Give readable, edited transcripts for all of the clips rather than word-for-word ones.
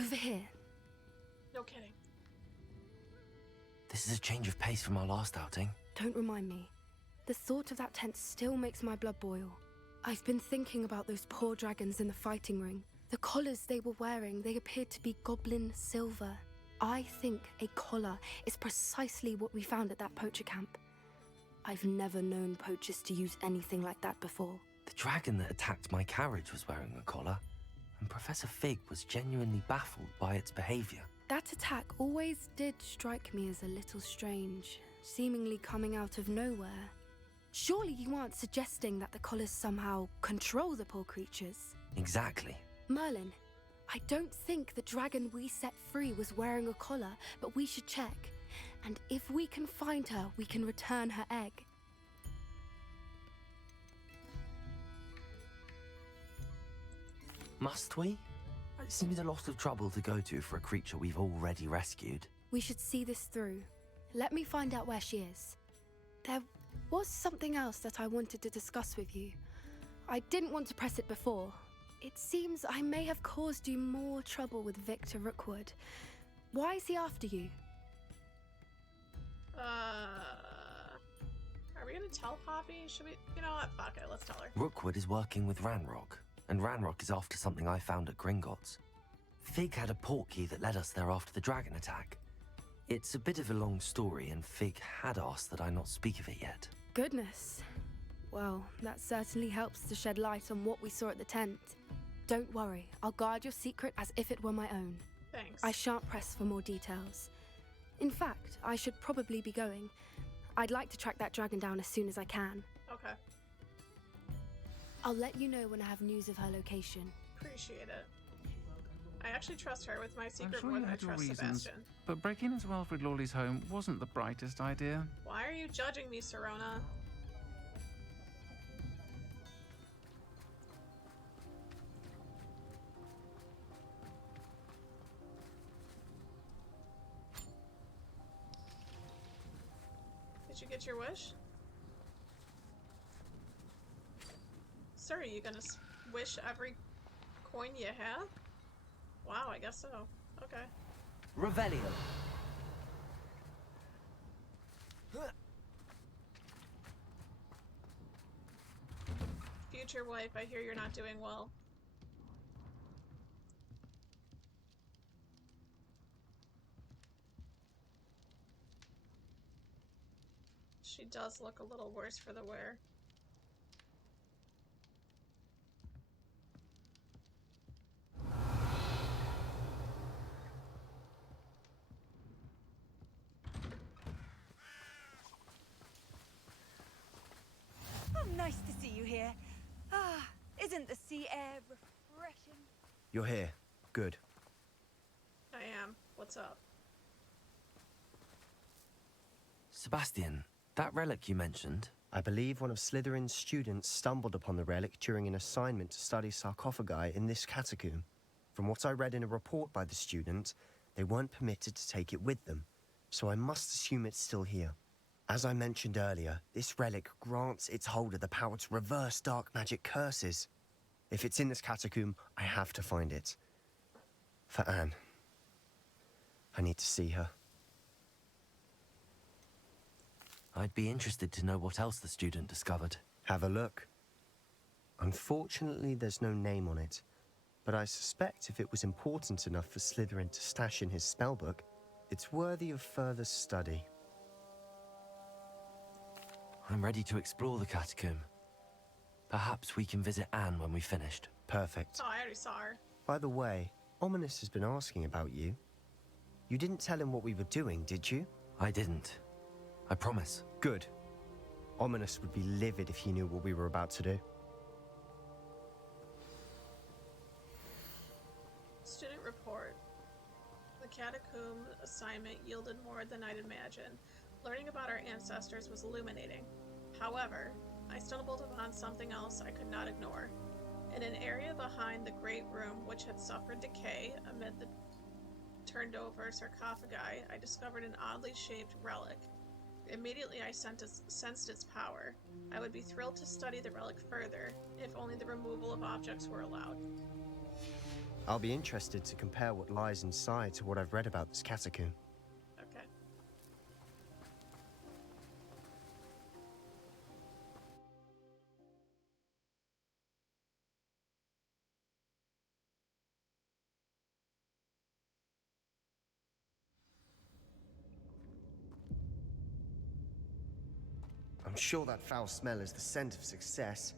Over here. No kidding. This is a change of pace from our last outing. Don't remind me. The thought of that tent still makes my blood boil. I've been thinking about those poor dragons in the fighting ring. The collars they were wearing, they appeared to be goblin silver. I think a collar is precisely what we found at that poacher camp. I've never known poachers to use anything like that before. The dragon that attacked my carriage was wearing a collar, and Professor Fig was genuinely baffled by its behavior. That attack always did strike me as a little strange, seemingly coming out of nowhere. Surely you aren't suggesting that the collars somehow control the poor creatures? Exactly. Merlin, I don't think the dragon we set free was wearing a collar, but we should check. And if we can find her, we can return her egg. Must we? It seems a lot of trouble to go to for a creature we've already rescued. We should see this through. Let me find out where she is. There was something else that I wanted to discuss with you. I didn't want to press it before. It seems I may have caused you more trouble with Victor Rookwood. Why is he after you? Are we gonna tell Poppy? Should we? You know what? Fuck it, let's tell her. Rookwood is working with Ranrock, and Ranrock is after something I found at Gringotts. Fig had a portkey that led us there after the dragon attack. It's a bit of a long story, and Fig had asked that I not speak of it yet. Goodness. Well, that certainly helps to shed light on what we saw at the tent. Don't worry, I'll guard your secret as if it were my own. Thanks. I shan't press for more details. In fact, I should probably be going. I'd like to track that dragon down as soon as I can. Okay. I'll let you know when I have news of her location. Appreciate it. I actually trust her with my secret I'm sure more you than I had your trust reasons, Sebastian. but breaking into Alfred Lawley's home wasn't the brightest idea. Why are you judging me, Serona? Did you get your wish? Sir, are you gonna wish every coin you have? Wow, I guess so. Okay. Revelio. Future wife, I hear you're not doing well. She does look a little worse for the wear. Oh, nice to see you here. Ah, isn't the sea air refreshing? You're here. Good. I am. What's up? Sebastian, that relic you mentioned, I believe one of Slytherin's students stumbled upon the relic during an assignment to study sarcophagi in this catacomb. From what I read in a report by the student, they weren't permitted to take it with them, so I must assume it's still here. As I mentioned earlier, this relic grants its holder the power to reverse dark magic curses. If it's in this catacomb, I have to find it. For Anne. I need to see her. I'd be interested to know what else the student discovered. Have a look. Unfortunately, there's no name on it, but I suspect if it was important enough for Slytherin to stash in his spellbook, it's worthy of further study. I'm ready to explore the catacomb. Perhaps we can visit Anne when we've finished. Perfect. Oh, I already saw her. By the way, Ominous has been asking about you. You didn't tell him what we were doing, did you? I didn't. I promise. Good. Ominous would be livid if he knew what we were about to do. Student report. The catacomb assignment yielded more than I'd imagined. Learning about our ancestors was illuminating. However, I stumbled upon something else I could not ignore. In an area behind the great room which had suffered decay amid the turned over sarcophagi, I discovered an oddly shaped relic. Immediately I sensed its power. I would be thrilled to study the relic further, if only the removal of objects were allowed. I'll be interested to compare what lies inside to what I've read about this catacomb. Okay. I'm sure that foul smell is the scent of success.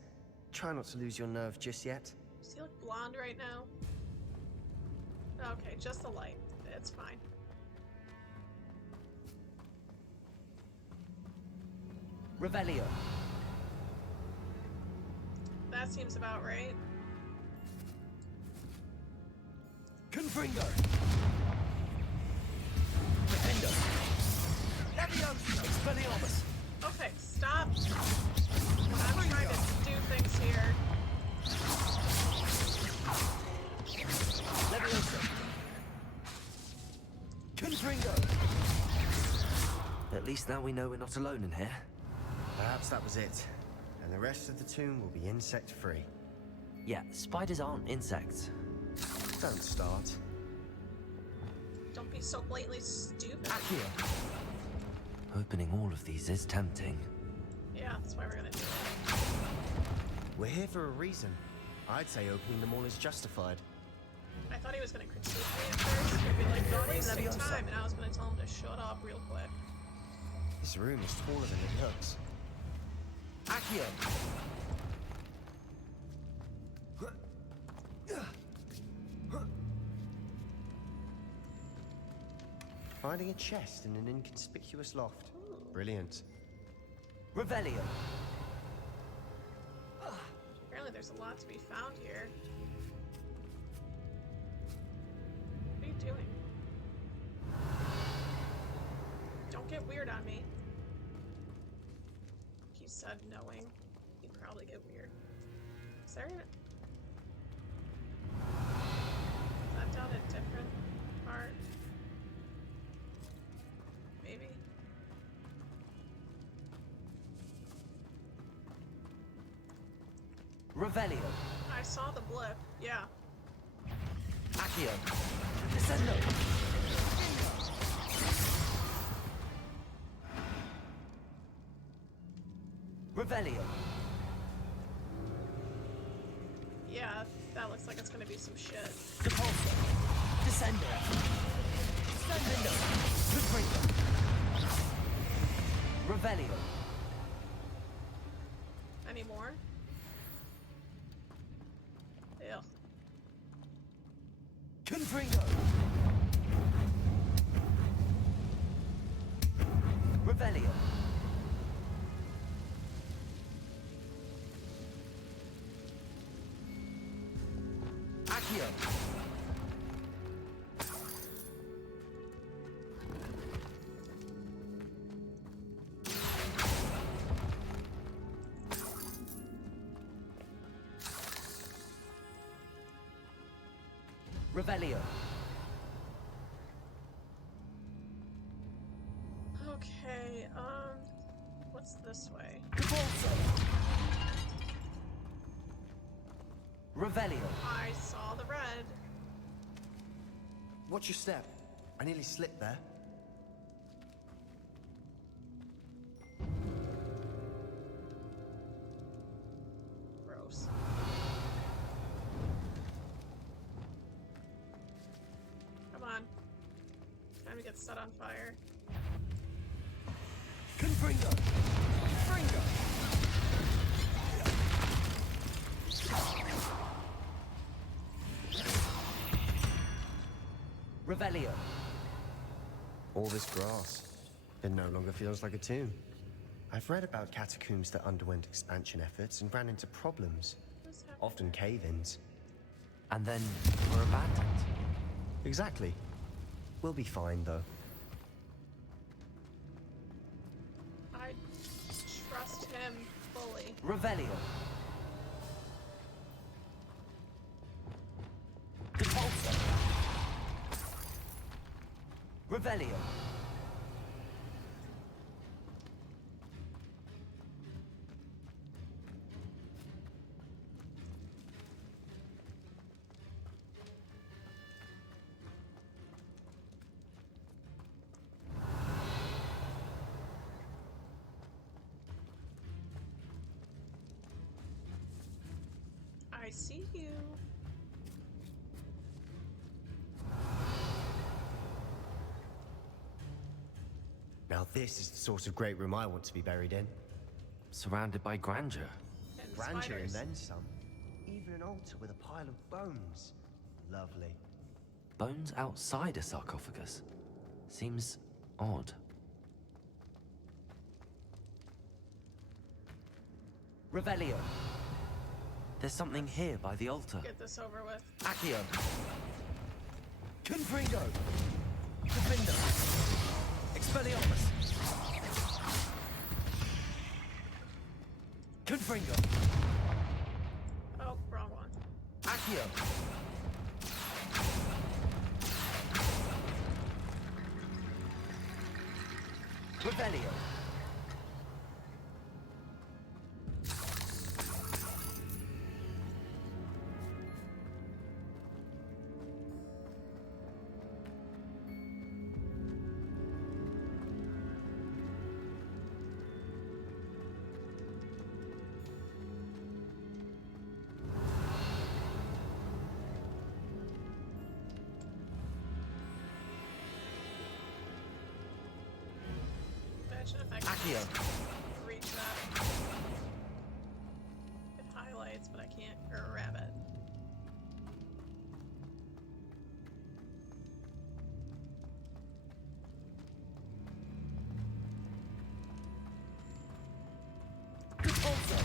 Try not to lose your nerve just yet. Does he look blonde right now? Okay, just the light. It's fine. Revelio. That seems about right. Confringo. Defendo. Leviosa. Expelliarmus. Okay, stop. I'm trying to do things here. Leviosa. Confringo. At least now we know we're not alone in here. Perhaps that was it. And the rest of the tomb will be insect-free. Yeah, spiders aren't insects. Don't start. Don't be so blatantly stupid. Accio. Opening all of these is tempting. Yeah, that's why we're gonna do it. We're here for a reason. I'd say opening them all is justified. I thought he was gonna critique me at first. He'd be like, "You're wasting time," and I was gonna tell him to shut up real quick. This room is taller than it looks. Accio. Finding a chest in an inconspicuous loft. Brilliant. Revelio. Apparently there's a lot to be found here. What are you doing? Don't get weird on me. He said knowing. He'd probably get weird. Is there is that down a different part? Maybe. Revelio. I saw the blip. Yeah. Accio. Descendo. Revelio. Yeah, that looks like it's gonna be some shit. Depulso. Descendo. Descendo. Confringo. Revelio. Any more? Ew. Confringo. Revelio. Accio. Revelio. Okay, what's this way? Depulso. Revelio. I saw the red. Watch your step. I nearly slipped there. Gross. Come on. Time to get set on fire. Confringo. Confringo. Revelio. All this grass. It no longer feels like a tomb. I've read about catacombs that underwent expansion efforts and ran into problems. What's happening? Often cave-ins. And then were abandoned. Exactly. We'll be fine, though. I trust him fully. Revelio. Depulso. Revelio. I see you. Now this is the sort of great room I want to be buried in. Surrounded by grandeur. And Grandeur and spiders. then some. Even an altar with a pile of bones. Lovely. Bones outside a sarcophagus. Seems odd. Revelio. There's something here by the altar. Get this over with. Accio. Confringo. Defendo. Expelliarmus. Confringo. Oh, wrong one. Accio. Revelio. Imagine if I Accio. could reach that. It highlights, but I can't grab it. Repulso.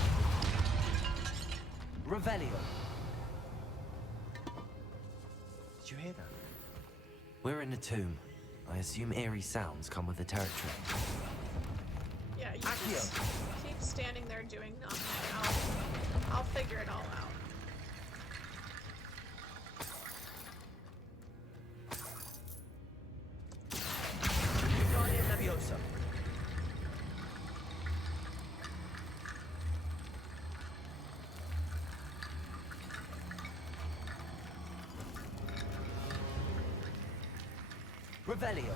Revelio. Did you hear that? We're in a tomb. I assume eerie sounds come with the territory. Yeah, you Accio. just keep standing there doing nothing. I'll figure it all out. Guardian Leviosa. Revelio.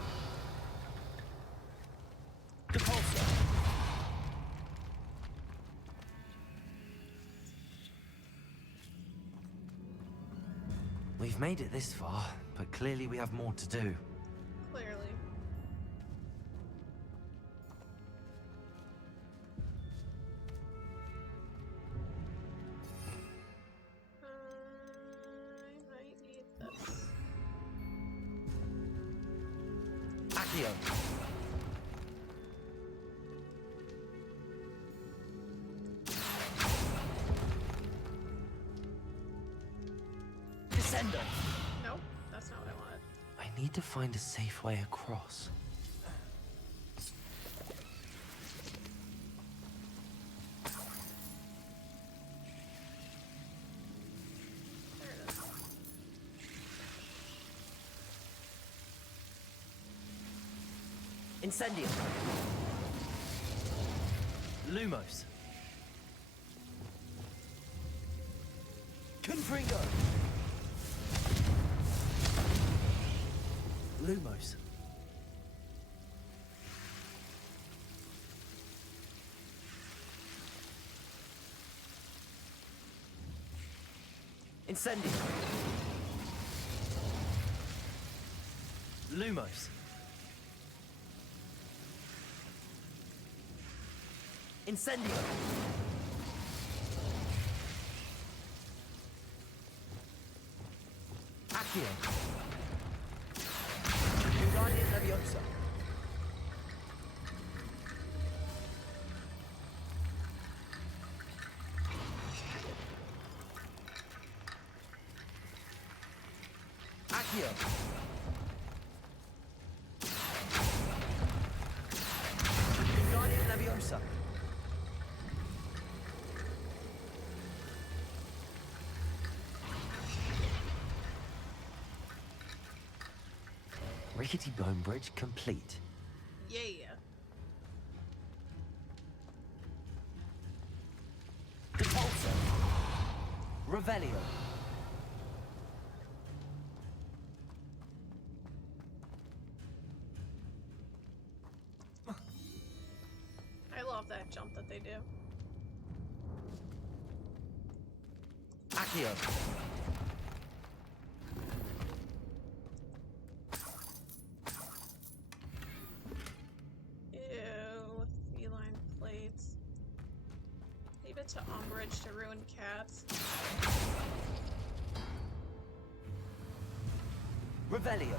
Depulso. We've made it this far, but clearly we have more to do. Clearly. I might need this. Accio. Descendo. Nope, that's not what I wanted. I need to find a safe way across. There it is. Incendio. Lumos. Confringo. Lumos. Incendio. Lumos. Incendio. Accio. Guardian Leviosa. Accio. Guardian Leviosa. Rickety bone bridge complete. Yeah. Depulso. Revelio. I love that jump that they do. Accio. Accio. Ew, feline plates. Leave it to Umbrage to ruin cats. Revelio.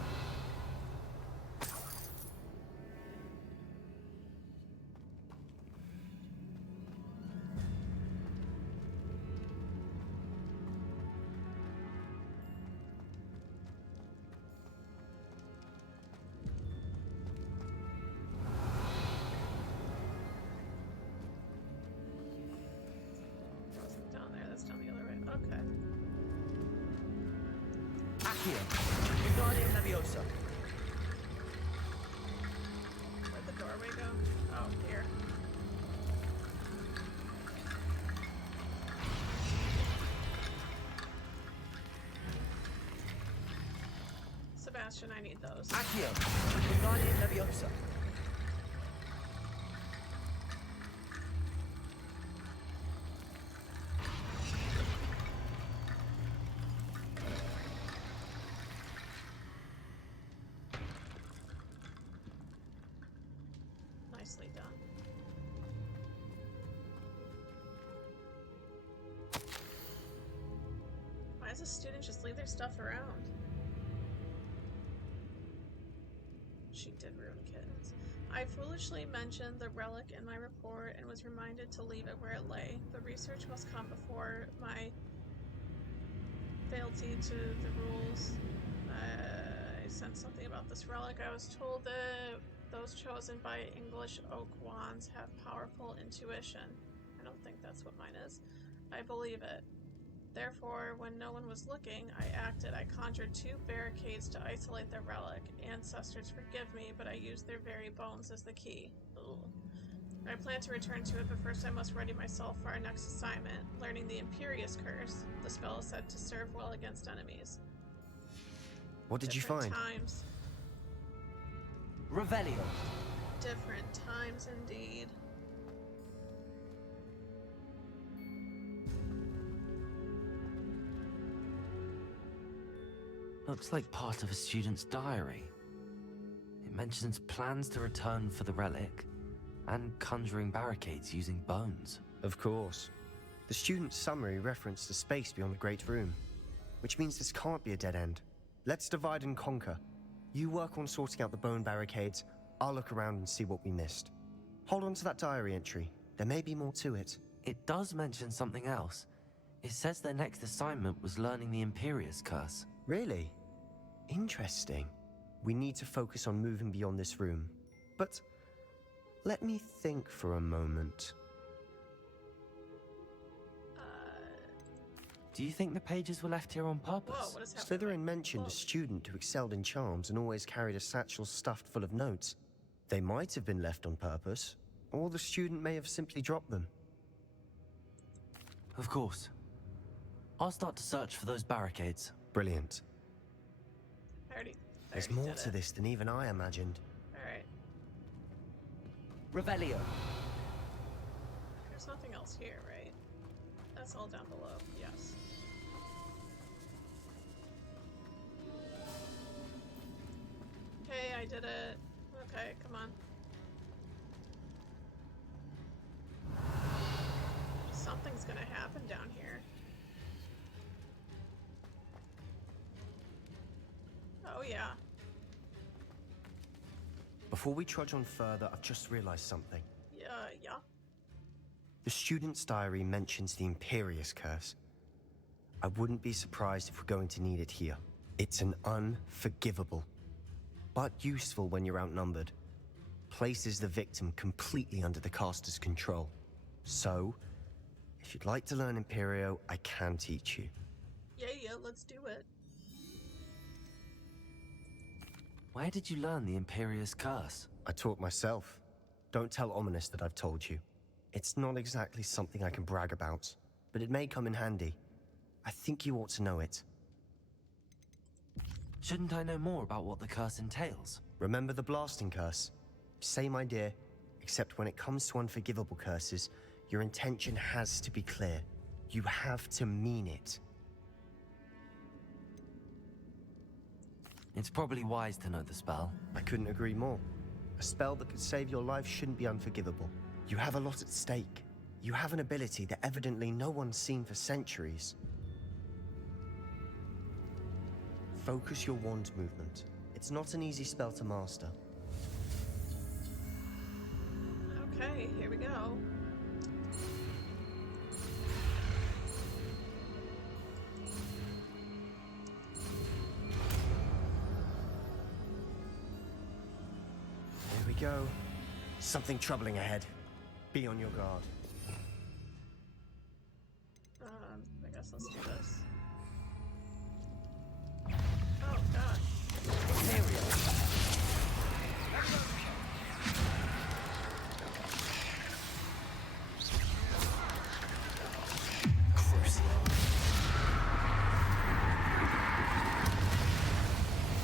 Wasn't down there, that's down the other way. Okay. Accio. Wingardium Leviosa. Where'd the doorway go? Oh, here. Sebastian, I need those. Accio. Wingardium Leviosa. Nicely done. Why does a student just leave their stuff around? She did ruin kittens. I foolishly mentioned the relic in my report and was reminded to leave it where it lay. The research must come before my fealty to the rules. I sent something about this relic. I was told that those chosen by English oak wands have powerful intuition. I don't think that's what mine is. I believe it. Therefore, when no one was looking, I acted. I conjured 2 barricades to isolate the relic. Ancestors, forgive me, but I used their very bones as the key. Ugh. I plan to return to it, but first I must ready myself for our next assignment, learning the Imperious Curse. The spell is said to serve well against enemies. What did you Different find? Times. Revelio. Different times indeed. Looks like part of a student's diary. It mentions plans to return for the relic and conjuring barricades using bones. Of course. The student's summary referenced a space beyond the Great Room, which means this can't be a dead end. Let's divide and conquer. You work on sorting out the bone barricades, I'll look around and see what we missed. Hold on to that diary entry. There may be more to it. It does mention something else. It says their next assignment was learning the Imperious Curse. Really? Interesting. We need to focus on moving beyond this room. But let me think for a moment. Do you think the pages were left here on purpose? Whoa, what is happening? Slytherin mentioned a student who excelled in charms and always carried a satchel stuffed full of notes. They might have been left on purpose, or the student may have simply dropped them. Of course. I'll start to search for those barricades. Brilliant. There's already more did to it. this than even I imagined. Alright. Revelio. There's nothing else here, right? That's all down below. Yes. Hey, I did it. Okay, come on. Something's gonna happen down here. Oh yeah. Before we trudge on further, I've just realized something. Yeah. The student's diary mentions the Imperious Curse. I wouldn't be surprised if we're going to need it here. It's an unforgivable, but useful when you're outnumbered. Places the victim completely under the caster's control. So, if you'd like to learn Imperio, I can teach you. Yeah, let's do it. Where did you learn the Imperious Curse? I taught myself. Don't tell Ominous that I've told you. It's not exactly something I can brag about, but it may come in handy. I think you ought to know it. Shouldn't I know more about what the curse entails? Remember the blasting curse? Same idea, except when it comes to unforgivable curses, your intention has to be clear. You have to mean it. It's probably wise to know the spell. I couldn't agree more. A spell that could save your life shouldn't be unforgivable. You have a lot at stake. You have an ability that evidently no one's seen for centuries. Focus your wand movement. It's not an easy spell to master. Okay, here we go. Here we go. Something troubling ahead. Be on your guard. I guess let's do this. Oh god. Imperio.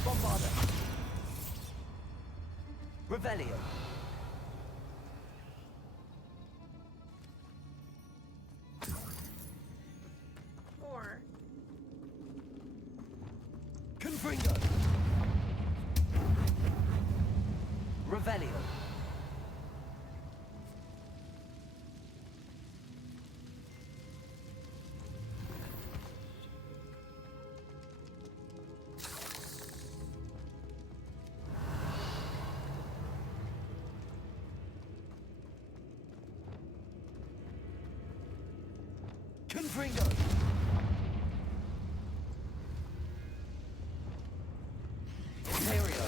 Bombarda. Revelio. More. Confringo. Revelio. Confringo. Imperio.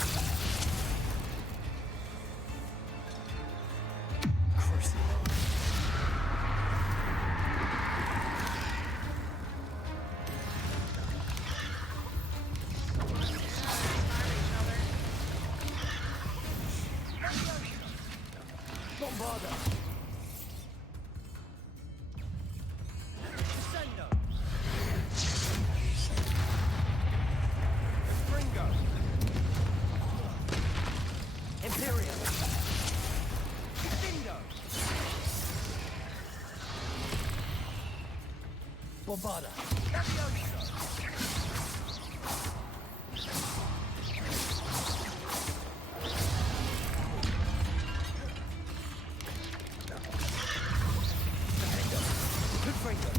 Bombarda. Descendo. Confringo. Imperio. Confringo. Bombarda. Levioso. Confringo.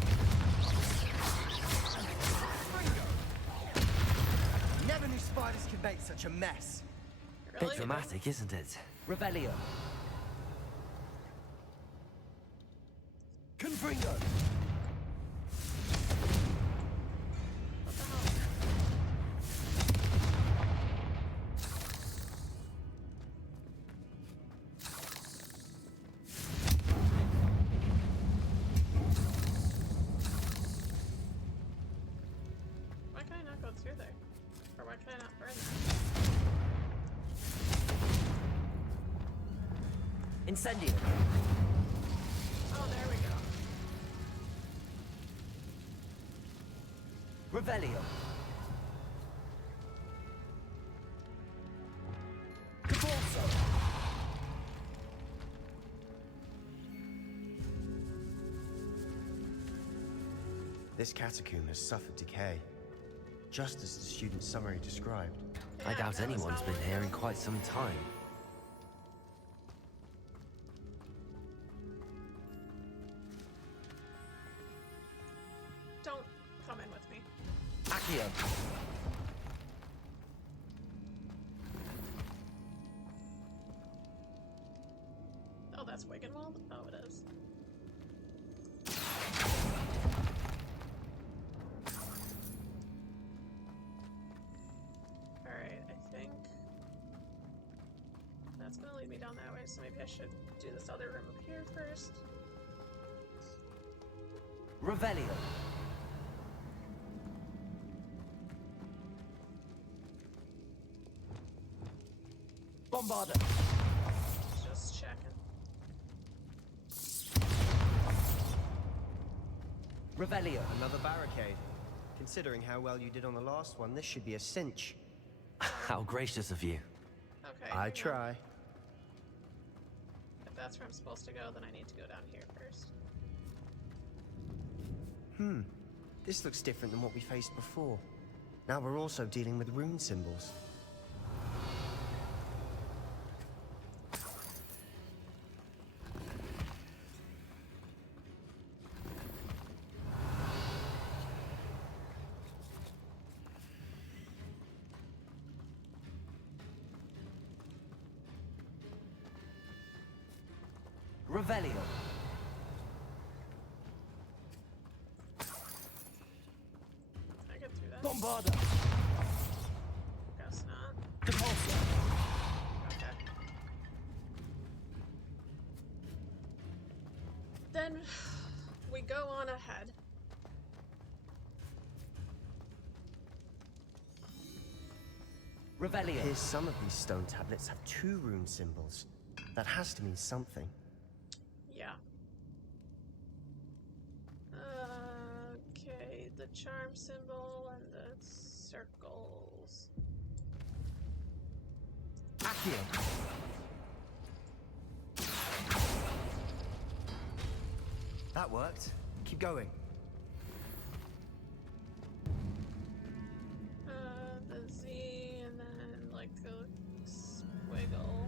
Never knew spiders could make such a mess. Bit Really? dramatic, isn't it? Revelio. Confringo. What the hell? Why can I not go through there? Or why can I not burn that? Incendio. Oh, there we go. Revelio. Cabalso. This catacomb has suffered decay, just as the student's summary described. I Yeah, doubt that was anyone's how been long here in ago. quite some time. Don't come in with me. Accio. Oh, that's Wiggenwald? Oh, it is. Alright, I think that's gonna lead me down that way, so maybe I should do this other room up here first. Revelio. Bombarda. Just checking. Revelio. Another barricade. Considering how well you did on the last one, this should be a cinch. How gracious of you. Okay. I hang on. try. If that's where I'm supposed to go, then I need to go down here first. This looks different than what we faced before. Now we're also dealing with rune symbols. Revelio. I get through that. Bombarda. Guess not. Depulso. Okay. Then we go on ahead. Revelio. Here's some of these stone tablets have 2 rune symbols. That has to mean something. Yeah. Okay, the charm symbol and the circles. Accio. That worked. Keep going. The Z and then like a squiggle.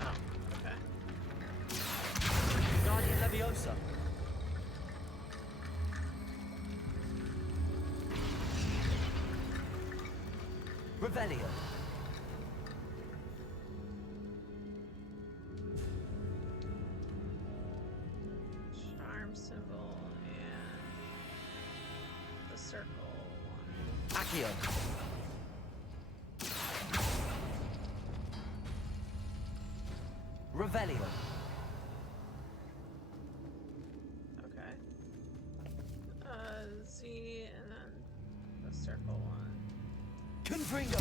Oh, okay. Guardian Leviosa. Revelio. Charm symbol and the circle one. Accio. Revelio. Okay. Z and then the circle one. Confringo.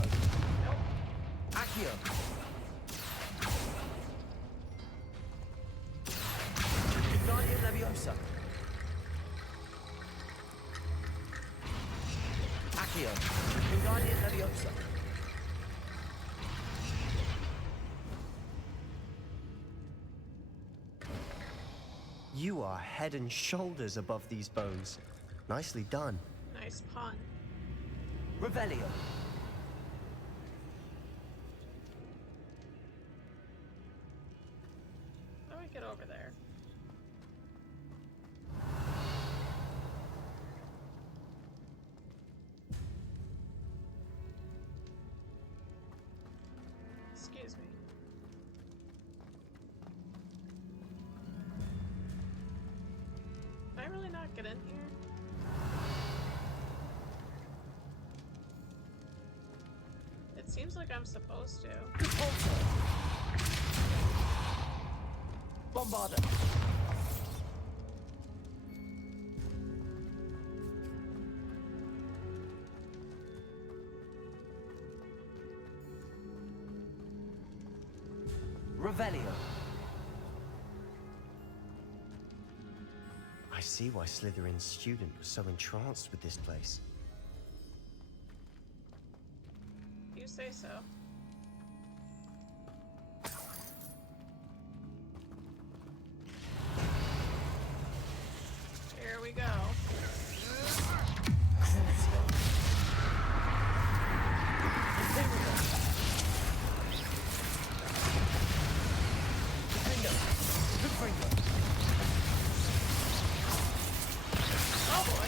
Nope. Accio. Guardian Leviosa. Accio. Guardian Leviosa. You are head and shoulders above these bones. Nicely done. Nice pun. Revelio. How do I get over there? Excuse me. Can I really not get in here? It seems like I'm supposed to. Depulso. Bombarda. Revelio. I see why Slytherin's student was so entranced with this place. You say so. Here we go. Oh boy.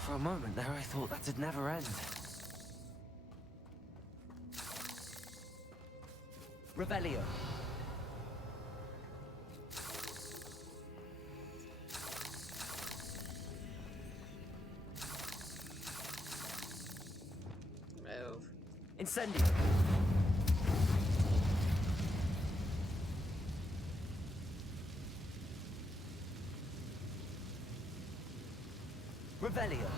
For a moment there, I thought that'd never end. Revelio. Move. Incendio. Revelio.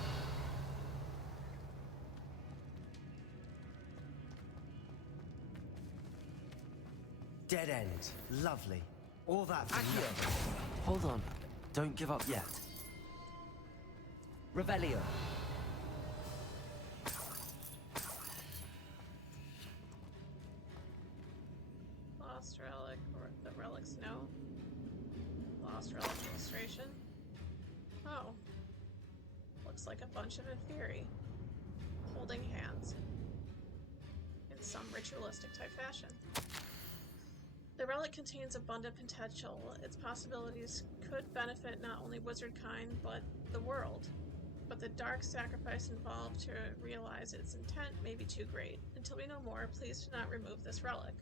dead end. Lovely. All that for nothing. Hold on. Don't give up yet. Revelio. Lost relic, or the relic's note. Lost relic illustration. Oh. Looks like a bunch of Imperio holding hands in some ritualistic type fashion. The relic contains abundant potential. Its possibilities could benefit not only wizard kind, but the world. But the dark sacrifice involved to realize its intent may be too great. Until we know more, please do not remove this relic.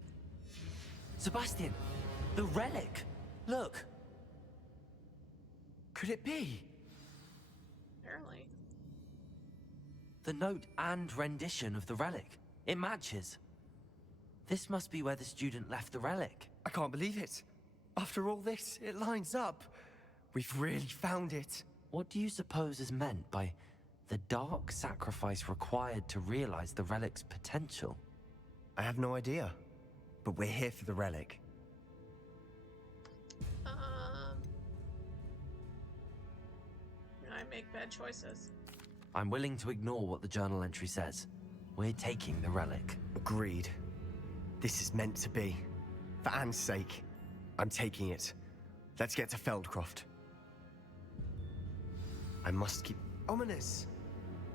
Sebastian! The relic! Look! Could it be? Apparently. The note and rendition of the relic. It matches. This must be where the student left the relic. I can't believe it. After all this, it lines up. We've really found it. What do you suppose is meant by the dark sacrifice required to realize the relic's potential? I have no idea. But we're here for the relic. I make bad choices. I'm willing to ignore what the journal entry says. We're taking the relic. Agreed. This is meant to be. For Anne's sake, I'm taking it. Let's get to Feldcroft. I must keep... Ominous!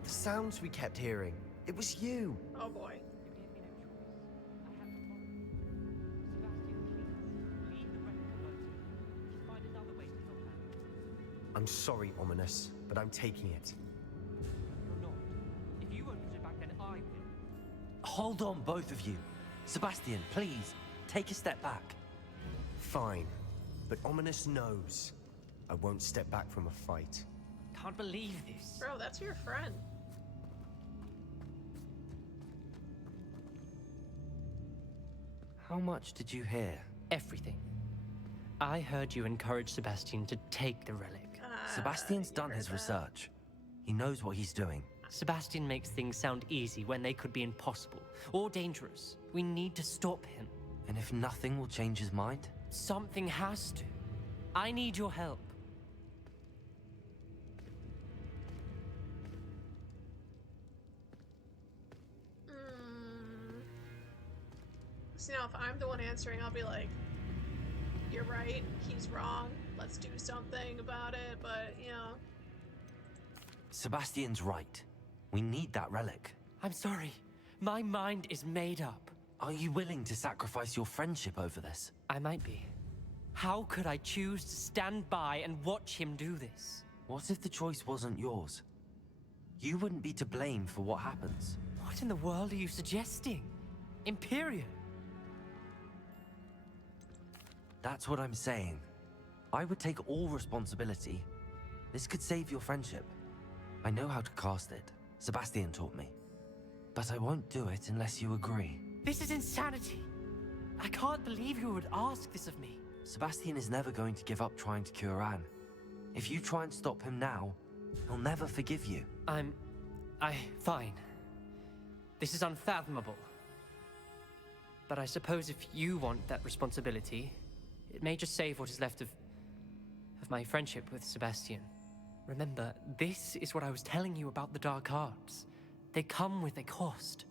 The sounds we kept hearing. It was you. Oh boy. I'm sorry, Ominous, but I'm taking it. You're not. If you won't put it back, then I will. Hold on, both of you. Sebastian, please, take a step back. Fine. But Ominous knows. I won't step back from a fight. Can't believe this. Bro, that's your friend. How much did you hear? Everything. I heard you encourage Sebastian to take the relic. Sebastian's You done heard his that. research. He knows what he's doing. Sebastian makes things sound easy when they could be impossible or dangerous. We need to stop him. And if nothing will change his mind? Something has to. I need your help. So now if I'm the one answering, I'll be like, you're right, he's wrong, let's do something about it, but, you know. Sebastian's right. We need that relic. I'm sorry. My mind is made up. Are you willing to sacrifice your friendship over this? I might be. How could I choose to stand by and watch him do this? What if the choice wasn't yours? You wouldn't be to blame for what happens. What in the world are you suggesting? Imperio? That's what I'm saying. I would take all responsibility. This could save your friendship. I know how to cast it. Sebastian taught me. But I won't do it unless you agree. This is insanity. I can't believe you would ask this of me. Sebastian is never going to give up trying to cure Anne. If you try and stop him now, he'll never forgive you. Fine. This is unfathomable. But I suppose if you want that responsibility, it may just save what is left of my friendship with Sebastian. Remember, this is what I was telling you about the dark arts. They come with a cost.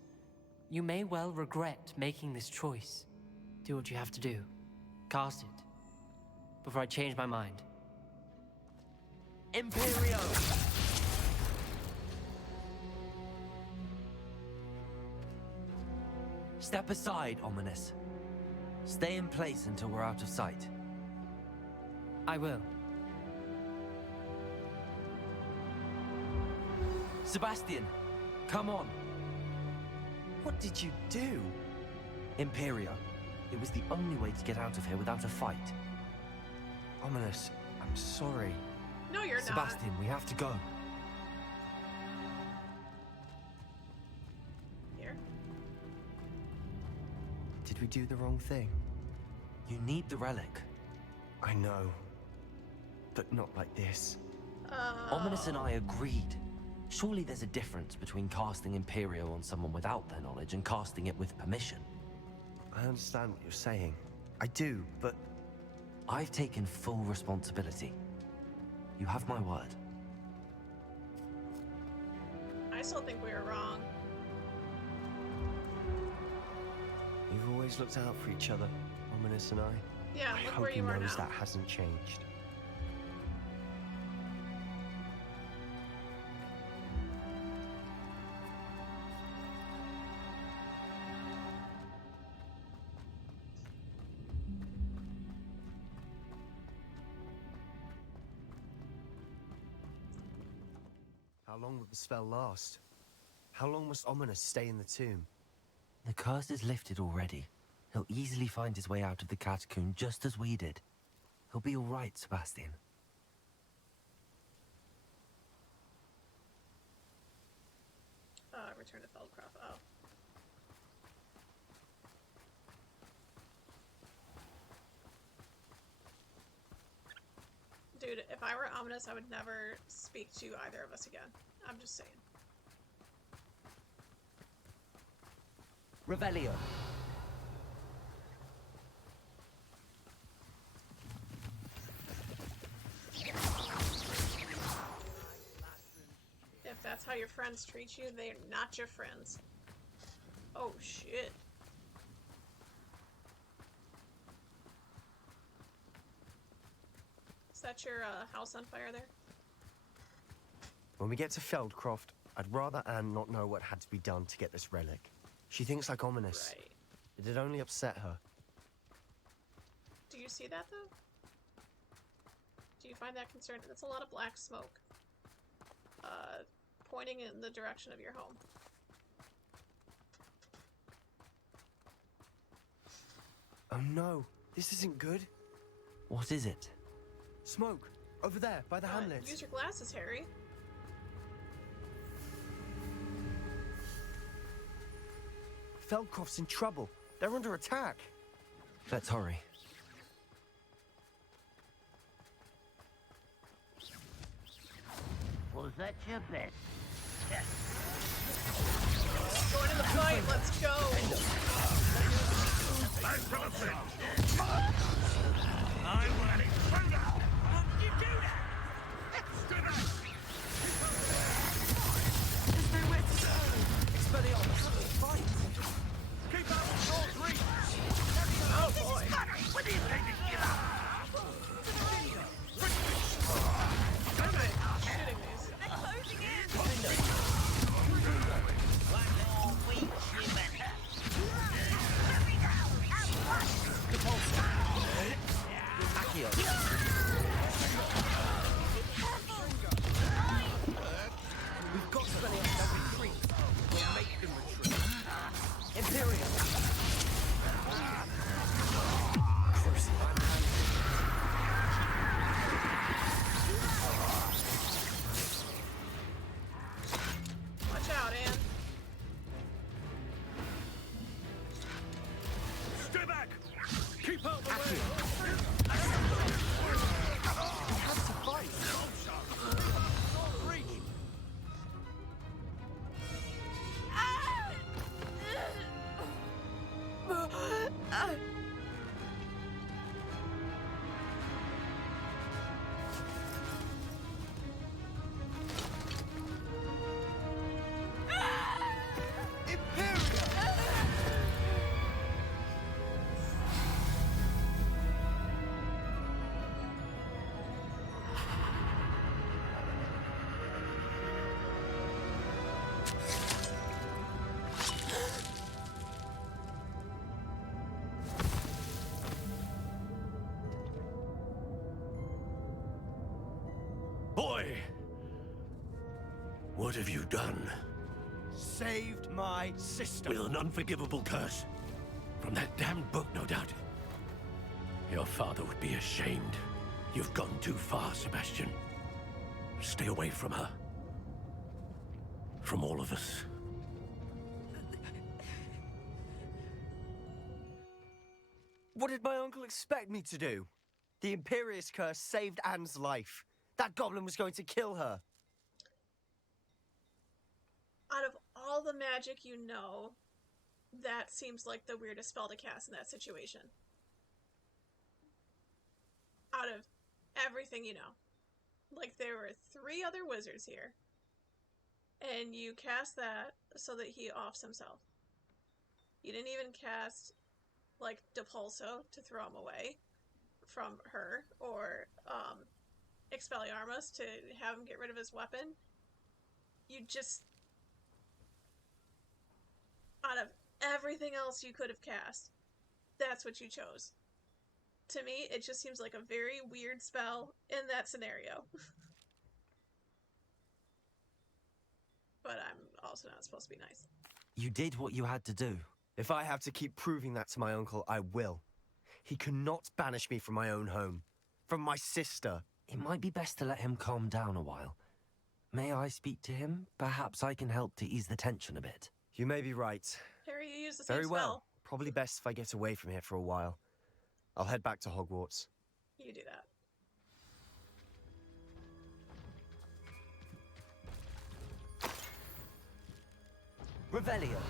You may well regret making this choice. Do what you have to do. Cast it. Before I change my mind. Imperio! Step aside, Ominous. Stay in place until we're out of sight. I will. Sebastian, come on. What did you do? Imperio. It was the only way to get out of here without a fight. Ominous, I'm sorry. No, you're not. Sebastian, we have to go. Here. Did we do the wrong thing? You need the relic. I know. But not like this. Ominous and I agreed. Surely there's a difference between casting Imperio on someone without their knowledge and casting it with permission. I understand what you're saying. I do, but I've taken full responsibility. You have my word. I still think we were wrong. we've always looked out for each other, Ominous and I. Yeah, I look hope where he you are knows now. that hasn't changed. How long will the spell last? How long must Ominous stay in the tomb? The curse is lifted already. He'll easily find his way out of the catacomb just as we did. He'll be all right, Sebastian. Return to Feldcroft. Oh. Dude, if I were Ominous, I would never speak to either of us again. I'm just saying. Revelio. If that's how your friends treat you, they're not your friends. Oh, shit. Is that your house on fire there? When we get to Feldcroft, I'd rather Anne not know what had to be done to get this relic. She thinks like Ominous. Right. It'd only upset her. Do you see that, though? Do you find that concerning? That's a lot of black smoke. Pointing in the direction of your home. Oh no, this isn't good. What is it? Smoke, over there, by the hamlet. Use your glasses, Harry. Feldcroft's in trouble. They're under attack. Let's hurry. Was that your bet? Going to the fight, let's go! I will an intruder! How did you do that? There's nowhere to go. Expelliarmus, fight. Keep out of Lord's reach! Oh boy! When do you think to give up? Why am I shooting these? They're closing in! We've got Expelliarmus to retreat. We'll make them retreat. Imperio. Watch out, Anne. Stay back! Keep out the way! Has to fight. Lord's reach! Boy! What have you done? Saved my sister. With an unforgivable curse. From that damned book, no doubt. Your father would be ashamed. You've gone too far, Sebastian. Stay away from her. From all of us. What did my uncle expect me to do? The Imperious curse saved Anne's life. That goblin was going to kill her. Out of all the magic you know, that seems like the weirdest spell to cast in that situation. out of everything you know. Like, there were 3 other wizards here. And you cast that so that he offs himself. You didn't even cast, like, Depulso to throw him away from her, or Expelliarmus to have him get rid of his weapon. You just... out of everything else you could have cast, that's what you chose. To me, it just seems like a very weird spell in that scenario. But I'm also not supposed to be nice. You did what you had to do. If I have to keep proving that to my uncle, I will. He cannot banish me from my own home. From my sister. It might be best to let him calm down a while. May I speak to him? Perhaps I can help to ease the tension a bit. You may be right. Harry, you use the same Very spell. well. Probably best if I get away from here for a while. I'll head back to Hogwarts. You do that. Revelio.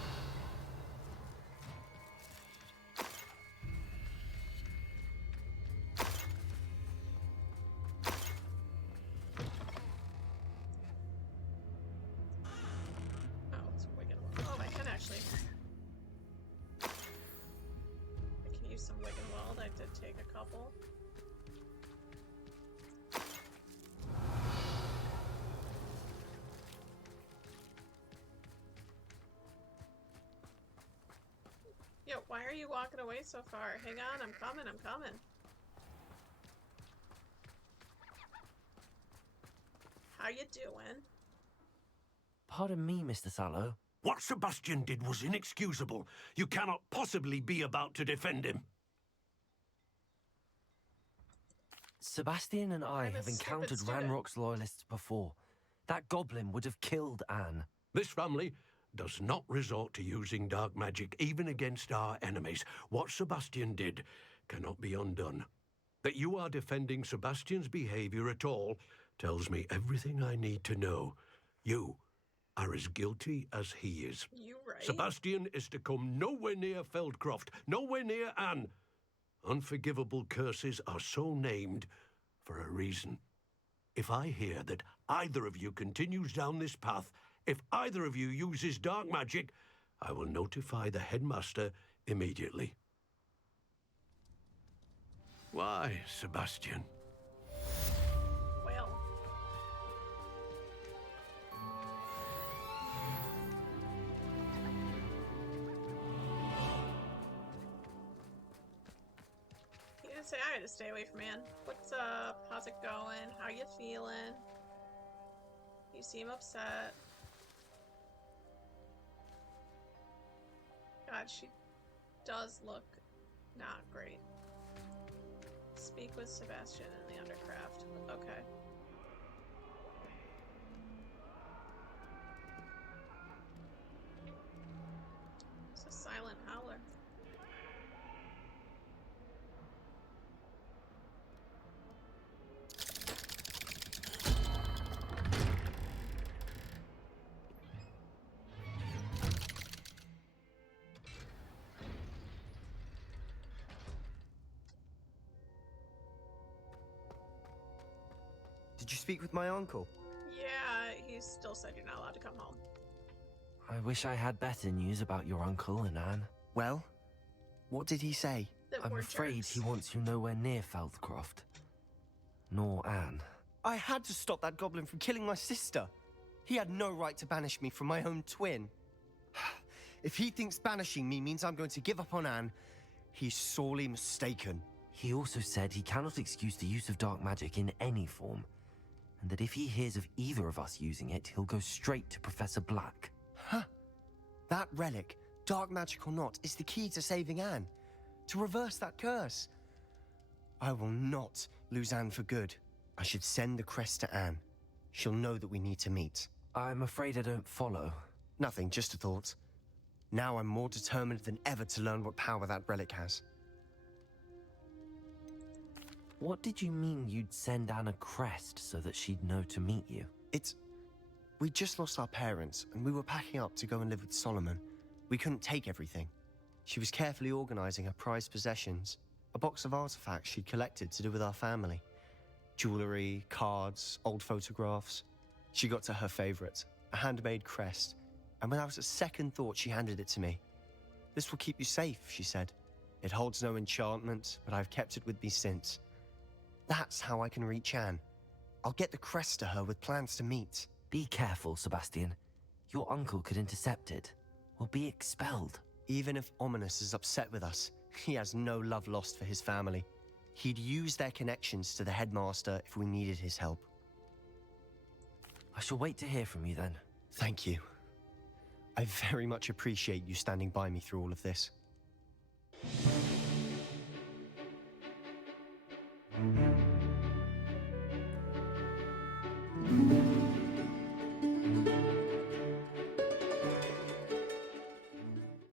Oh, it's Wigan Weld. Oh, I can actually. I can use some Wigan Weld. I did take a couple. Yo, why are you walking away so far? Hang on, I'm coming, I'm coming. How you doing? Pardon me, Mr. Sallow. What Sebastian did was inexcusable. You cannot possibly be about to defend him. Sebastian and I I'm a have stupid encountered student. Ranrock's loyalists before. That goblin would have killed Anne. This family does not resort to using dark magic even against our enemies. What Sebastian did cannot be undone. That you are defending Sebastian's behavior at all tells me everything I need to know. You are as guilty as he is. You right? Sebastian is to come nowhere near Feldcroft, nowhere near Anne. Unforgivable curses are so named for a reason. If I hear that either of you continues down this path, if either of you uses dark magic, I will notify the headmaster immediately. Why, Sebastian? Well. He didn't say I had to stay away from Anne. What's up? How's it going? How you feeling? You seem upset. God, she does look not great. Speak with Sebastian in the Undercraft. Okay. It's a silent howler. Did you speak with my uncle? Yeah, he still said you're not allowed to come home. I wish I had better news about your uncle and Anne. Well, what did he say? That I'm we're afraid jerks. he wants you nowhere near Feldcroft. Nor Anne. I had to stop that goblin from killing my sister. He had no right to banish me from my own twin. If he thinks banishing me means I'm going to give up on Anne, he's sorely mistaken. He also said he cannot excuse the use of dark magic in any form, and that if he hears of either of us using it, he'll go straight to Professor Black. Huh? That relic, dark magic or not, is the key to saving Anne. To reverse that curse. I will not lose Anne for good. I should send the crest to Anne. She'll know that we need to meet. I'm afraid I don't follow. Nothing, just a thought. Now I'm more determined than ever to learn what power that relic has. What did you mean you'd send Anne a crest so that she'd know to meet you? We just lost our parents, and we were packing up to go and live with Solomon. We couldn't take everything. She was carefully organizing her prized possessions, a box of artifacts she'd collected to do with our family. Jewellery, cards, old photographs. She got to her favourite, a handmade crest, and without a second thought she handed it to me. "This will keep you safe," she said. "It holds no enchantment, but I've kept it with me since. That's how I can reach Anne. I'll get the crest to her with plans to meet." Be careful, Sebastian. Your uncle could intercept it, or be expelled. Even if Ominous is upset with us, he has no love lost for his family. He'd use their connections to the headmaster if we needed his help. I shall wait to hear from you then. Thank you. I very much appreciate you standing by me through all of this.